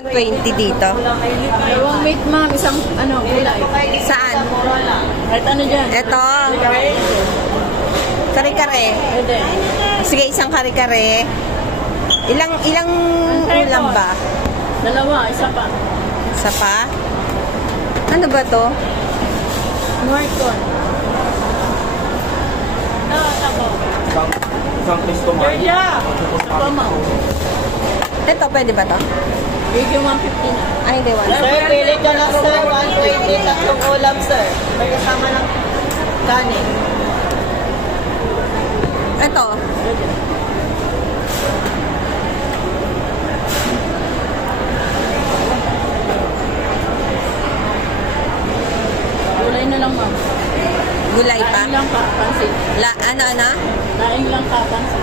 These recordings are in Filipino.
20 dito. Dalawang meat, ma'am. Isang, gulay. Saan? Kahit ano dyan. Ito. Kare-kare. Pwede. Sige, isang kare-kare. Ilang ulam ba? Dalawa, isa pa. Isa pa? Ano ba to? Norton. Isang Cristo Mayo. Isa pa, ma'am. Ito, pwede ba to? Bigyan 150 na. Ay, hindi, wala. Sir, pili ka na sir, 120, tatlong ulam sir. May kasama ng kanin. Ito. Gulay na lang, ma'am. Gulay pa? Laing lang pa, pansit. Ano? Laing lang pa, pansit.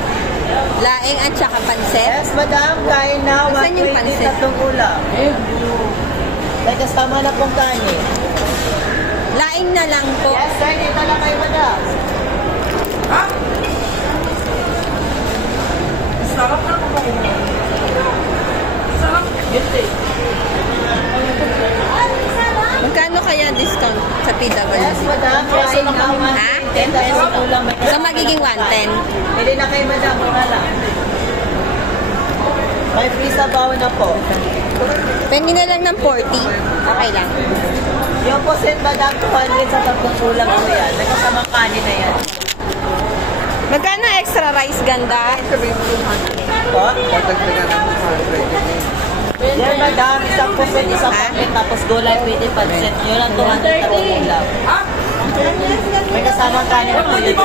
Laing at saka pansit? Yes, madam, kain na, Saan yung 120, pansit? tatlong ulam. Ayun. May kasama na pong kanin. Laing na lang po. Yes sir, dito lang kayo madam. Sarap na kumain. Sarap. Guilty. Magkano kaya discount sa Yes PWC? madam, kain na, Ha? 120, tatlong ulam. May So, kasama magiging ng 110. Pili na kayo madam, mura lang. May free sabaw na po. Pengi na lang ng 40. Okay lang. Yung po set madam, 200 sa tatlong ulam po yan. May kasama kanin na yan. Magkano extra rice ganda? Po? Yan madam, isang pusit, isang Ha? pakit, tapos gulay pwede pansit. Yun ang 200 tatlong ulam. May kasama kanin na po yun.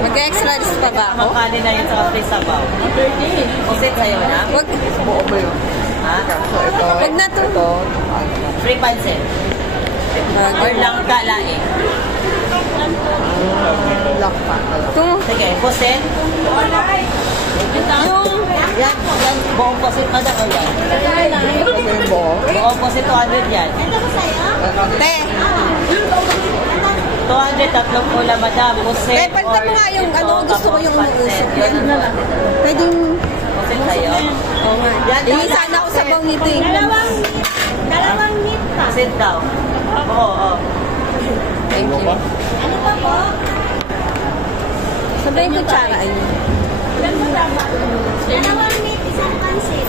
Mag-extra rice pa ba ako? Kasama kanin na yun sa free sabaw. 30. Pusit sa'yo na? Wag, Ha? wag na to. Free pansit. Or lang kalaing. Ito. Sige, pusit. Yung, Yan, buong pusit madam o yan? Buong pusit 200 yan. te. 200 tatlong ulam madam. Pusit. Te, palitan mo nga yung ano, gusto ko yung umuusok. Yan na lang. Pwedeng, Pusit sa'yo. oo nga. Yan, Hindi sana ako sabaw nito eh. Dalawang meat pa. Pusit daw. Oo. Thank you. Ano pa po? Sabihin ko tsara ayun. Dalawang meat, isang pansit.